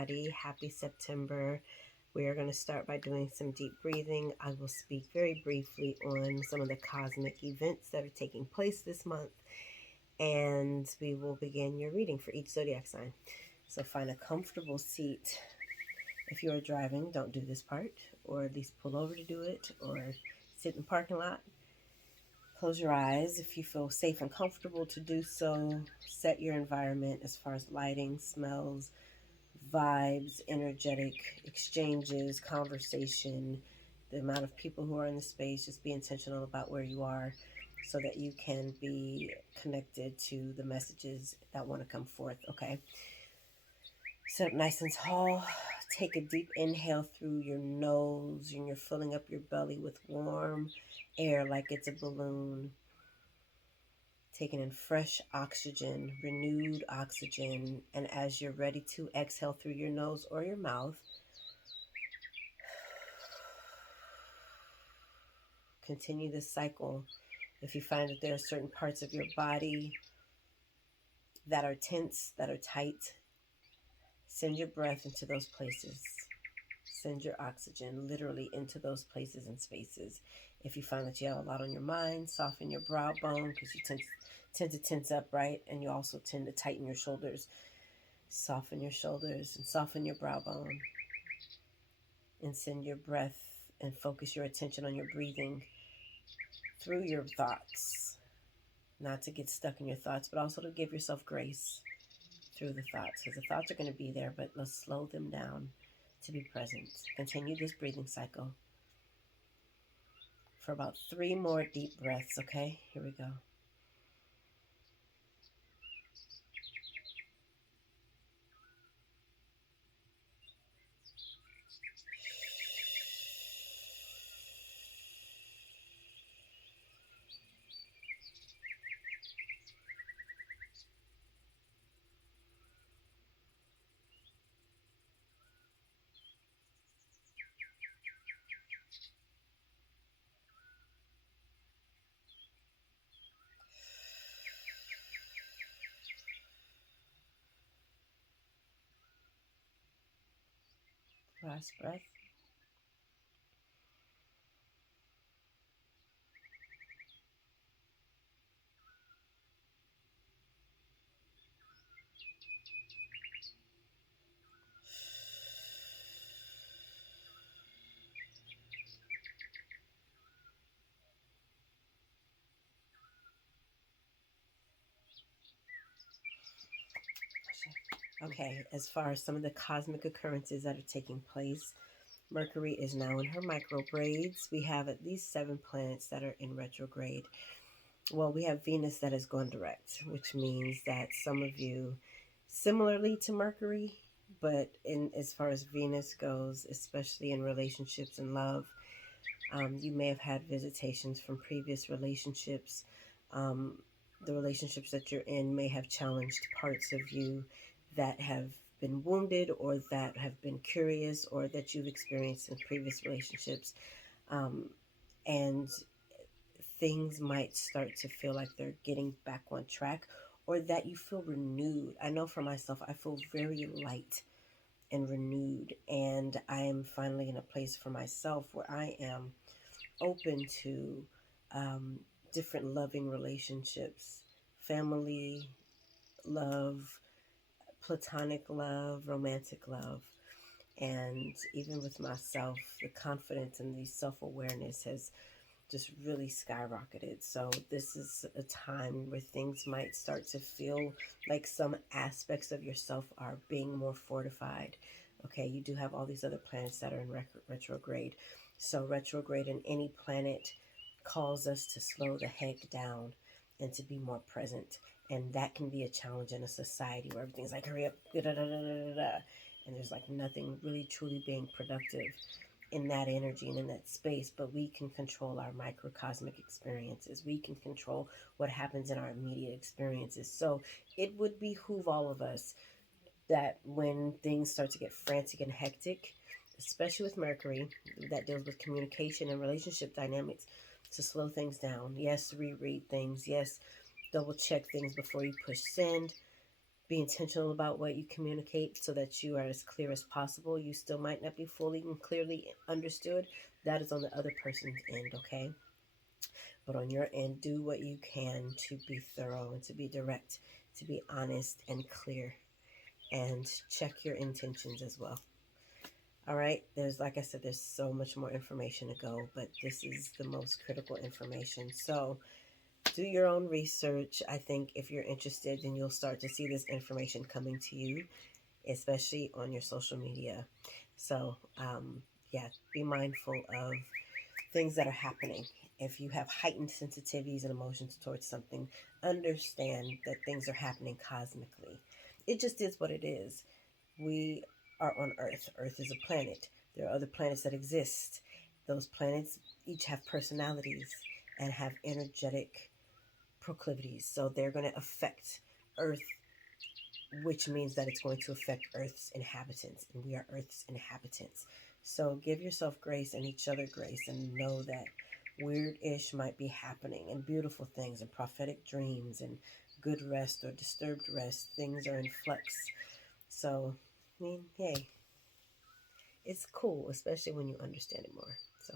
everybody. Happy September. We are going to start by doing some deep breathing. I will speak very briefly on some of the cosmic events that are taking place this month, and we will begin your reading for each zodiac sign. So find a comfortable seat. If you are driving, don't do this part, or at least pull over to do it, or sit in the parking lot. Close your eyes if you feel safe and comfortable to do so. Set your environment as far as lighting, smells, vibes, energetic exchanges, conversation, the amount of people who are in the space. Just be intentional about where you are so that you can be connected to the messages that want to come forth, okay? Sit up nice and tall. Take a deep inhale through your nose, and you're filling up your belly with warm air like it's a balloon. Taking in fresh oxygen, renewed oxygen, and as you're ready to exhale through your nose or your mouth, continue this cycle. If you find that there are certain parts of your body that are tense, that are tight, send your breath into those places. Send your oxygen literally into those places and spaces. If you find that you have a lot on your mind, soften your brow bone because you tend to tense up, right? And you also tend to tighten your shoulders. Soften your shoulders and soften your brow bone. And send your breath and focus your attention on your breathing through your thoughts. Not to get stuck in your thoughts, but also to give yourself grace through the thoughts. Because the thoughts are going to be there, but let's slow them down to be present. Continue this breathing cycle for about 3 more deep breaths, okay? Here we go. Last breath. Okay, as far as some of the cosmic occurrences that are taking place, Mercury is now in her microgrades. We have at least 7 planets that are in retrograde. Well, we have Venus that has gone direct, which means that some of you, similarly to Mercury, but in as far as Venus goes, especially in relationships and love, you may have had visitations from previous relationships. The relationships that you're in may have challenged parts of you that have been wounded or that have been curious or that you've experienced in previous relationships. And things might start to feel like they're getting back on track or that you feel renewed. I know for myself, I feel very light and renewed, and I am finally in a place for myself where I am open to different loving relationships, family love, platonic love, romantic love. And even with myself, the confidence and the self-awareness has just really skyrocketed. So this is a time where things might start to feel like some aspects of yourself are being more fortified. Okay, you do have all these other planets that are in retrograde. So retrograde in any planet calls us to slow the heck down and to be more present. And that can be a challenge in a society where everything's like, hurry up, da, da, da, da, da, da, and there's like nothing really truly being productive in that energy and in that space. But we can control our microcosmic experiences. We can control what happens in our immediate experiences. So it would behoove all of us that when things start to get frantic and hectic, especially with Mercury, that deals with communication and relationship dynamics, to slow things down. Yes, reread things. Yes, double check things before you push send. Be intentional about what you communicate so that you are as clear as possible. You still might not be fully and clearly understood. That is on the other person's end, okay? But on your end, do what you can to be thorough and to be direct, to be honest and clear, and check your intentions as well. All right, like I said, there's so much more information to go, but this is the most critical information. So do your own research. I think if you're interested, then you'll start to see this information coming to you, especially on your social media. So, yeah, be mindful of things that are happening. If you have heightened sensitivities and emotions towards something, understand that things are happening cosmically. It just is what it is. We are on Earth. Earth is a planet. There are other planets that exist. Those planets each have personalities and have energetic proclivities. So they're going to affect Earth, which means that it's going to affect Earth's inhabitants. And we are Earth's inhabitants. So give yourself grace and each other grace, and know that weird-ish might be happening, and beautiful things and prophetic dreams and good rest or disturbed rest. Things are in flux. So, I mean, hey, it's cool, especially when you understand it more. So,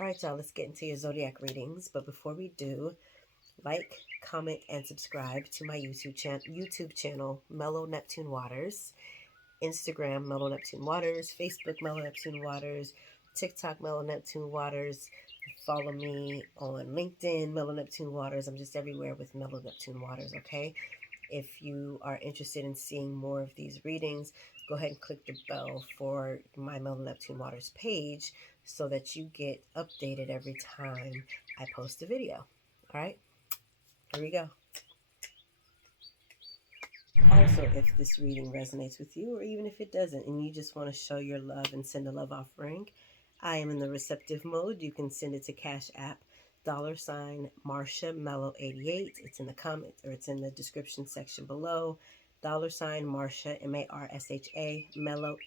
all right, y'all, let's get into your zodiac readings. But before we do, like, comment, and subscribe to my YouTube channel, Mellow Neptune Waters. Instagram, Mellow Neptune Waters. Facebook, Mellow Neptune Waters. TikTok, Mellow Neptune Waters. Follow me on LinkedIn, Mellow Neptune Waters. I'm just everywhere with Mellow Neptune Waters, okay? If you are interested in seeing more of these readings, go ahead and click the bell for my Mellow Neptune Waters page so that you get updated every time I post a video. All right, here we go. Also, if this reading resonates with you, or even if it doesn't, and you just want to show your love and send a love offering, I am in the receptive mode. You can send it to CashApp $MarshaMellow88. It's in the comments, or it's in the description section below. $Marsha, MARSHA, Mellow, MELLOW,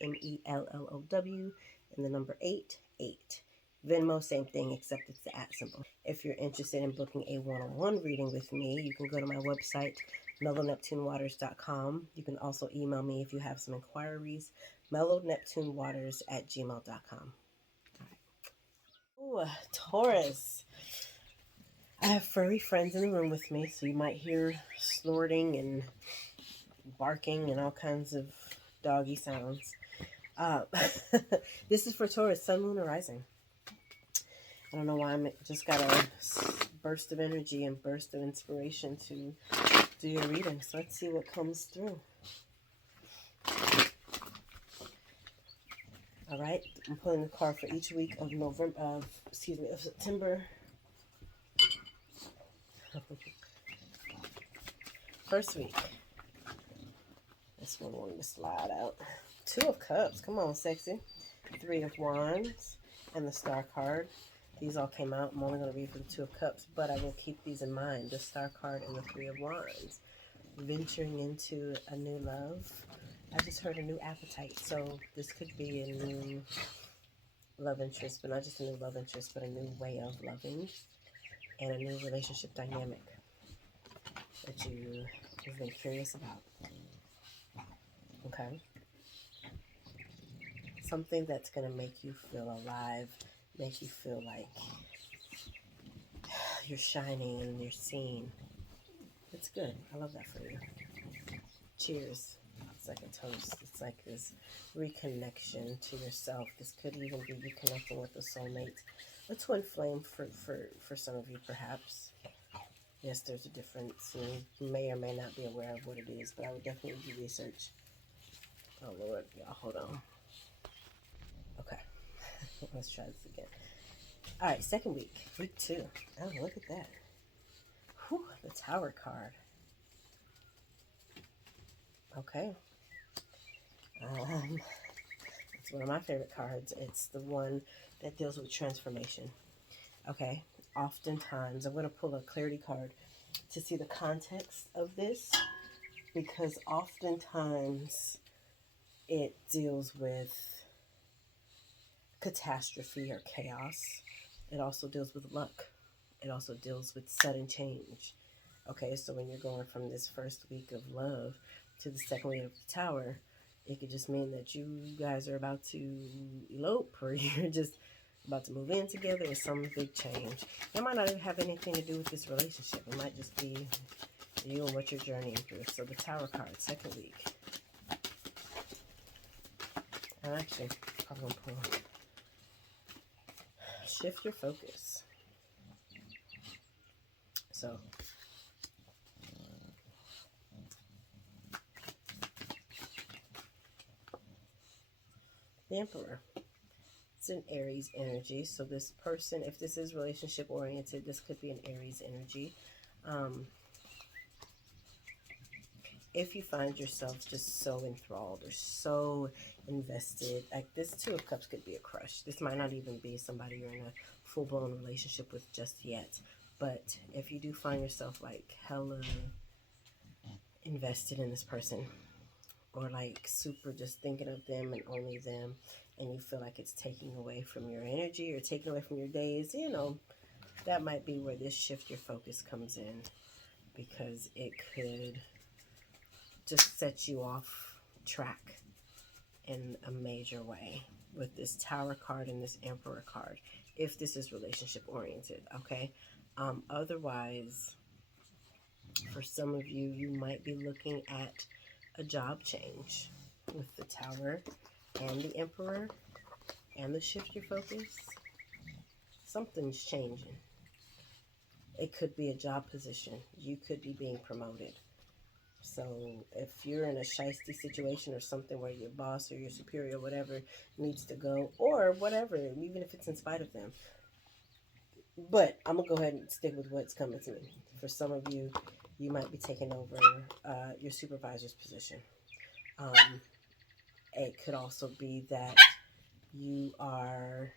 and the number 88. Venmo, same thing, except it's the @ symbol. If you're interested in booking a one-on-one reading with me, you can go to my website, mellowneptunewaters.com. You can also email me if you have some inquiries, mellowneptunewaters@gmail.com. Ooh, Taurus. I have furry friends in the room with me, so you might hear snorting and barking and all kinds of doggy sounds. This is for Taurus, Sun, Moon, or Rising. I don't know why I'm just got a burst of energy and burst of inspiration to do your reading. So let's see what comes through. All right, I'm pulling the card for each week of September. First week. This one wanted to slide out. 2 of Cups. Come on, sexy. 3 of Wands and the Star card. These all came out. I'm only going to read for the 2 of Cups, but I will keep these in mind. The Star card and the 3 of Wands. Venturing into a new love. I just heard a new appetite, so this could be a new love interest, but not just a new love interest, but a new way of loving and a new relationship dynamic that you have been curious about. Okay? Something that's going to make you feel alive, make you feel like you're shining and you're seen. It's good. I love that for you. Cheers. It's like a toast. It's like this reconnection to yourself. This could even be reconnecting with a soulmate. A twin flame for some of you, perhaps. Yes, there's a difference. You may or may not be aware of what it is, but I would definitely do research. Oh, Lord. Y'all, hold on. Okay. Let's try this again. All right, second week. Week 2. Oh, look at that. Whew, the Tower card. Okay. It's one of my favorite cards. It's the one that deals with transformation. Okay. Oftentimes, I'm going to pull a clarity card to see the context of this, because oftentimes it deals with catastrophe or chaos. It also deals with luck. It also deals with sudden change. Okay, so when you're going from this first week of love to the second week of the Tower, it could just mean that you guys are about to elope, or you're just about to move in together, or some big change. It might not even have anything to do with this relationship. It might just be you and what you're journeying through. So the Tower card, second week. I'm actually probably going to pull. Shift your focus. So the Emperor. It's an Aries energy. So this person, if this is relationship oriented, this could be an Aries energy. If you find yourself just so enthralled or so invested, like this Two of Cups could be a crush. This might not even be somebody you're in a full-blown relationship with just yet. But if you do find yourself like hella invested in this person, or like super just thinking of them and only them, and you feel like it's taking away from your energy or taking away from your days, you know, that might be where this shift your focus comes in, because it could just set you off track in a major way with this Tower card and this Emperor card, if this is relationship oriented. Okay, otherwise, for some of you, you might be looking at a job change with the Tower and the Emperor and the shift your focus. Something's changing. It could be a job position. You could be being promoted. So if you're in a shiesty situation or something where your boss or your superior, whatever, needs to go, or whatever, even if it's in spite of them. But I'm going to go ahead and stick with what's coming to me. For some of you, you might be taking over your supervisor's position. It could also be that you are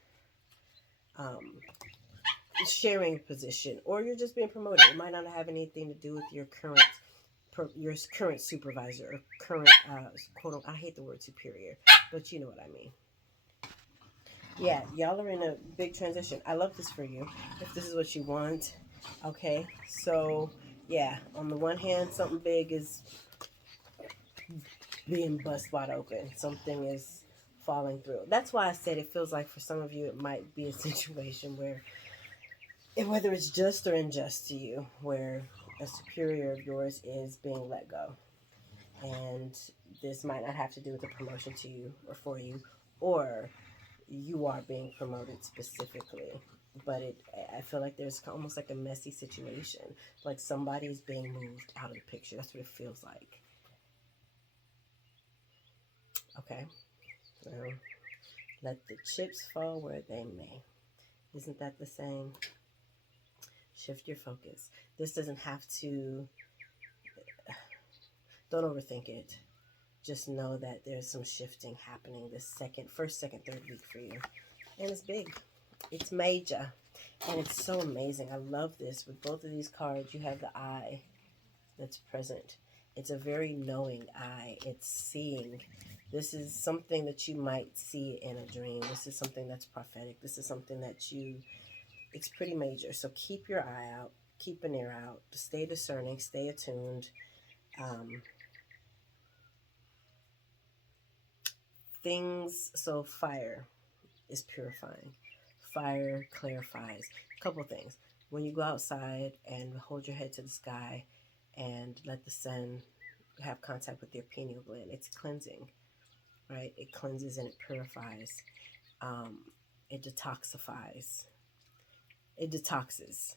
sharing a position, or you're just being promoted. It might not have anything to do with your current supervisor or current quote. I hate the word superior, but you know what I mean. Yeah, y'all are in a big transition. I love this for you, if this is what you want. Okay, so yeah, on the one hand, something big is being bust wide open. Something is falling through. That's why I said it feels like for some of you, it might be a situation where, whether it's just or unjust to you, where a superior of yours is being let go. And this might not have to do with a promotion to you or for you, or you are being promoted specifically. But I feel like there's almost like a messy situation. Like somebody's being moved out of the picture. That's what it feels like. Okay. Well, let the chips fall where they may. Isn't that the saying? Shift your focus. This doesn't have to, don't overthink it. Just know that there's some shifting happening this first, second, third week for you. And it's big. It's major. And it's so amazing. I love this. With both of these cards, you have the eye that's present. It's a very knowing eye. It's seeing. This is something that you might see in a dream. This is something that's prophetic. This is something that it's pretty major. So keep your eye out. Keep an ear out. Stay discerning. Stay attuned. So fire is purifying. Fire clarifies. A couple things. When you go outside and hold your head to the sky and let the sun have contact with your pineal gland, it's cleansing, right? It cleanses and it purifies. It detoxifies. It detoxes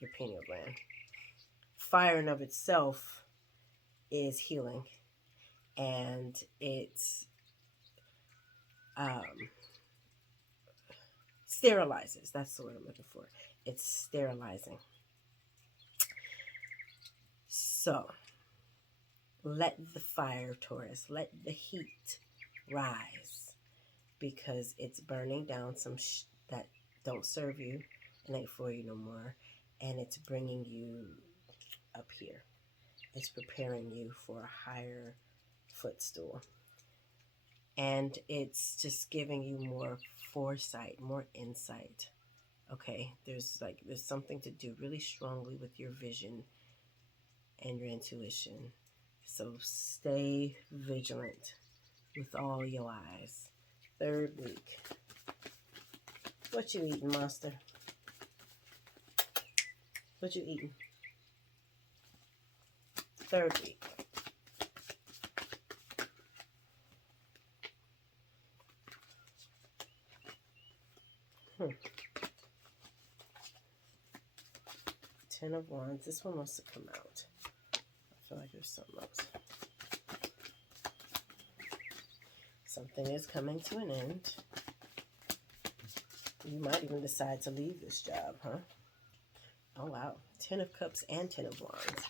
your pineal gland. Fire in of itself is healing, and it's sterilizes. That's the word I'm looking for. It's sterilizing. So let the fire, Taurus, let the heat rise, because it's burning down some that don't serve you and ain't for you no more, and it's bringing you up here. It's preparing you for a higher footstool, and it's just giving you more foresight, more insight. Okay, there's something to do really strongly with your vision and your intuition. So stay vigilant with all your eyes. Third week. What you eating, monster? What you eating? Third week. Ten of Wands. This one wants to come out. I feel like there's something else. Something is coming to an end. You might even decide to leave this job, huh? Oh, wow. 10 of Cups and 10 of Wands.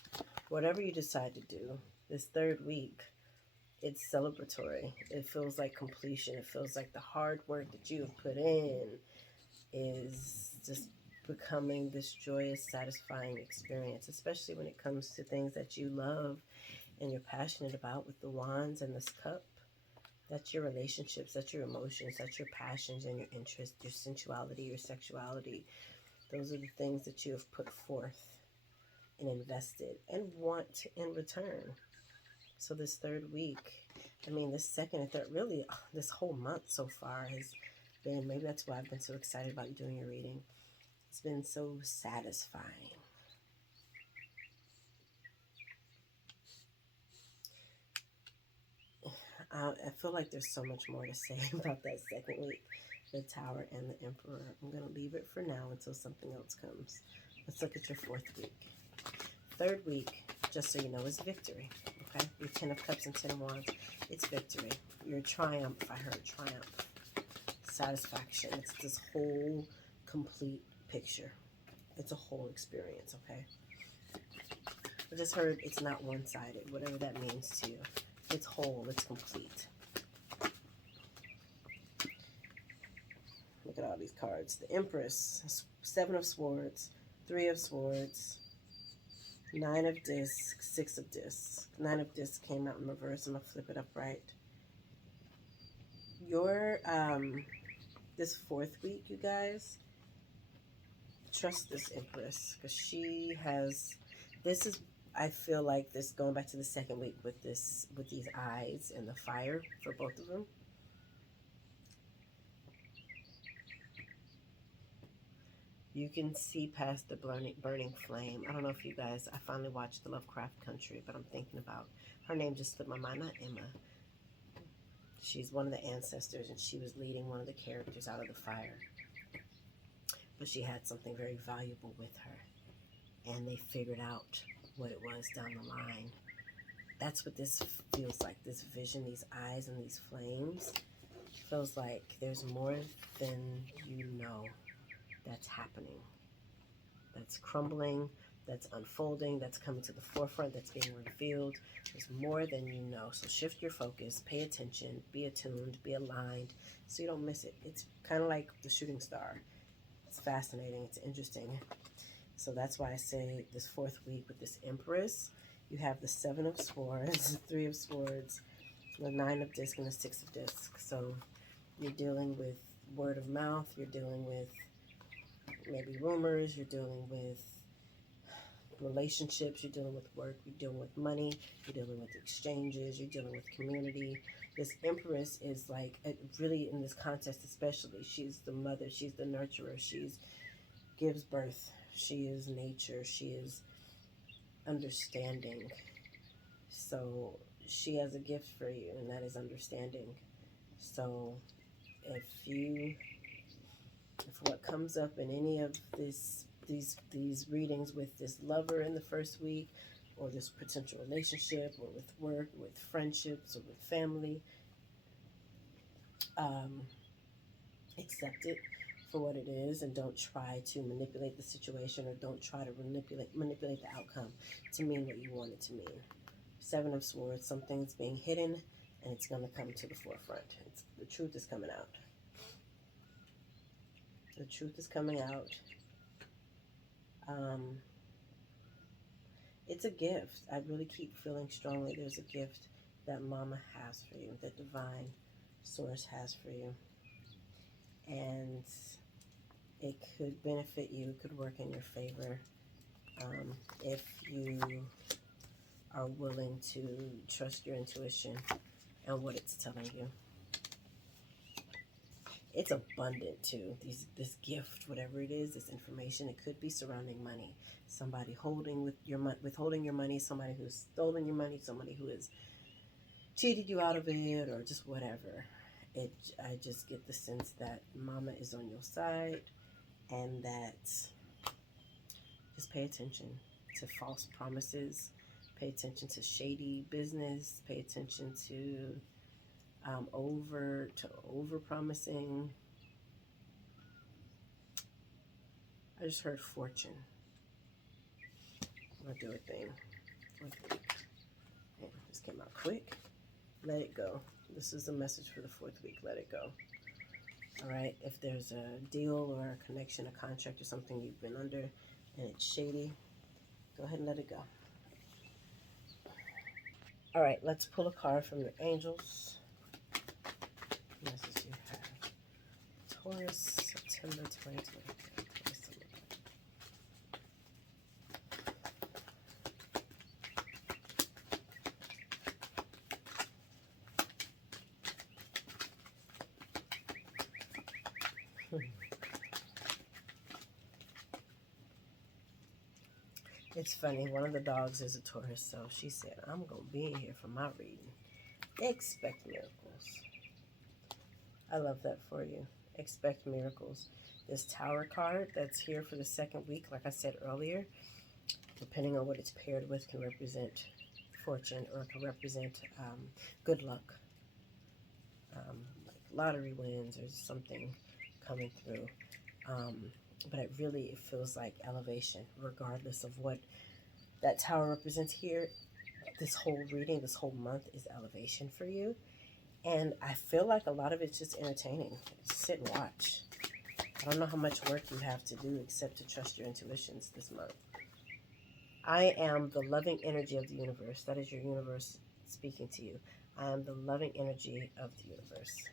Whatever you decide to do, this third week, it's celebratory. It feels like completion. It feels like the hard work that you have put in is just becoming this joyous, satisfying experience, especially when it comes to things that you love and you're passionate about with the Wands and this Cup. That's your relationships, that's your emotions, that's your passions and your interests, your sensuality, your sexuality. Those are the things that you have put forth and invested and want in return. So this third week, I mean, this second and third, really, this whole month so far has been, maybe that's why I've been so excited about doing your reading. It's been so satisfying. I feel like there's so much more to say about that second week, the Tower and the Emperor. I'm going to leave it for now until something else comes. Let's look at your fourth week. Third week, just so you know, is victory. Okay? Your 10 of Cups and 10 of Wands, it's victory. Your triumph, I heard triumph. Satisfaction. It's this whole complete picture. It's a whole experience, okay? I just heard it's not one-sided, whatever that means to you. It's whole, it's complete. Look at all these cards. The Empress, 7 of Swords, 3 of Swords, 9 of Discs, 6 of Discs. 9 of Discs came out in reverse. I'm going to flip it upright. Your, this fourth week, you guys, trust this Empress, because she has, this is, I feel like this, going back to the second week with this, with these eyes and the fire for both of them. You can see past the burning flame. I don't know if you guys, I finally watched The Lovecraft Country, but I'm thinking about, her name just slipped my mind, not Emma. She's one of the ancestors, and she was leading one of the characters out of the fire. But she had something very valuable with her, and they figured out what it was down the line. That's what this feels like, this vision, these eyes and these flames. Feels like there's more than you know that's happening, that's crumbling, that's unfolding, that's coming to the forefront, that's being revealed. There's more than you know. So shift your focus, pay attention, be attuned, be aligned, so you don't miss it. It's kind of like the shooting star. It's fascinating, it's interesting. So that's why I say this fourth week with this Empress, you have the 7 of Swords, 3 of Swords, the 9 of Discs, and the 6 of Discs. So you're dealing with word of mouth, you're dealing with maybe rumors, you're dealing with relationships, you're dealing with work, you're dealing with money, you're dealing with exchanges, you're dealing with community. This Empress is like, really in this context especially, she's the mother, she's the nurturer, she's gives birth, she is nature, she is understanding. So she has a gift for you, and that is understanding. So if what comes up in any of these readings with this lover in the first week, or this potential relationship, or with work, or with friendships, or with family, accept it for what it is, and don't try to manipulate the situation, or don't try to manipulate the outcome to mean what you want it to mean. 7 of Swords, something's being hidden, and it's going to come to the forefront. The truth is coming out. The truth is coming out. It's a gift. I really keep feeling strongly there's a gift that Mama has for you, that Divine Source has for you. And It could benefit you, could work in your favor if you are willing to trust your intuition and what it's telling you. It's abundant too. This gift, whatever it is, this information, it could be surrounding money. Somebody withholding your money, somebody who's stolen your money, somebody who has cheated you out of it, or just whatever. I just get the sense that Mama is on your side, and that just pay attention to false promises, pay attention to shady business, pay attention to over promising. I just heard fortune. I'll do a thing. This came out quick. Let it go. This is the message for the 4th week. Let it go. All right. If there's a deal or a connection, a contract or something you've been under and it's shady, go ahead and let it go. All right. Let's pull a card from your angels. Message you have. Taurus, September 2020. It's funny, one of the dogs is a Taurus, so she said, I'm going to be in here for my reading. Expect miracles. I love that for you. Expect miracles. This Tower card that's here for the 2nd week, like I said earlier, depending on what it's paired with, can represent fortune or can represent good luck. Like lottery wins or something coming through. But it feels like elevation, regardless of what that Tower represents here. This whole reading, this whole month is elevation for you. And I feel like a lot of it's just entertaining. Just sit and watch. I don't know how much work you have to do except to trust your intuitions this month. I am the loving energy of the universe. That is your universe speaking to you. I am the loving energy of the universe.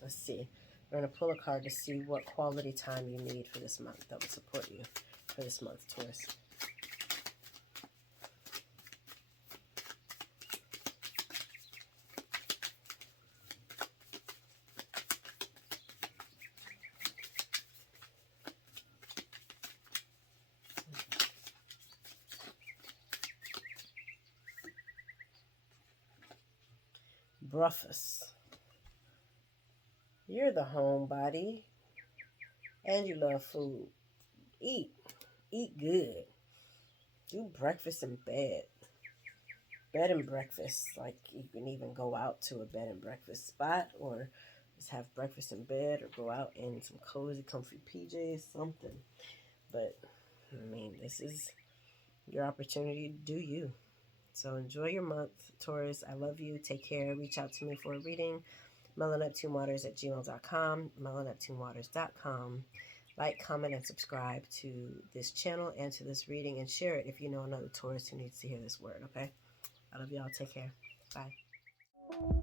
Let's see. We're going to pull a card to see what quality time you need for this month that will support you for this month, Taurus. Bruffus. You're the homebody, and you love food. Eat good. Do breakfast in bed. Bed and breakfast. Like, you can even go out to a bed and breakfast spot, or just have breakfast in bed, or go out in some cozy, comfy PJs, something. But, I mean, this is your opportunity to do you. So enjoy your month, Taurus. I love you. Take care. Reach out to me for a reading. mellow neptunewaters@gmail.com, mellow neptunewaters.com. Like, comment, and subscribe to this channel and to this reading, and share it if you know another Taurus who needs to hear this word, okay? I love y'all. Take care. Bye.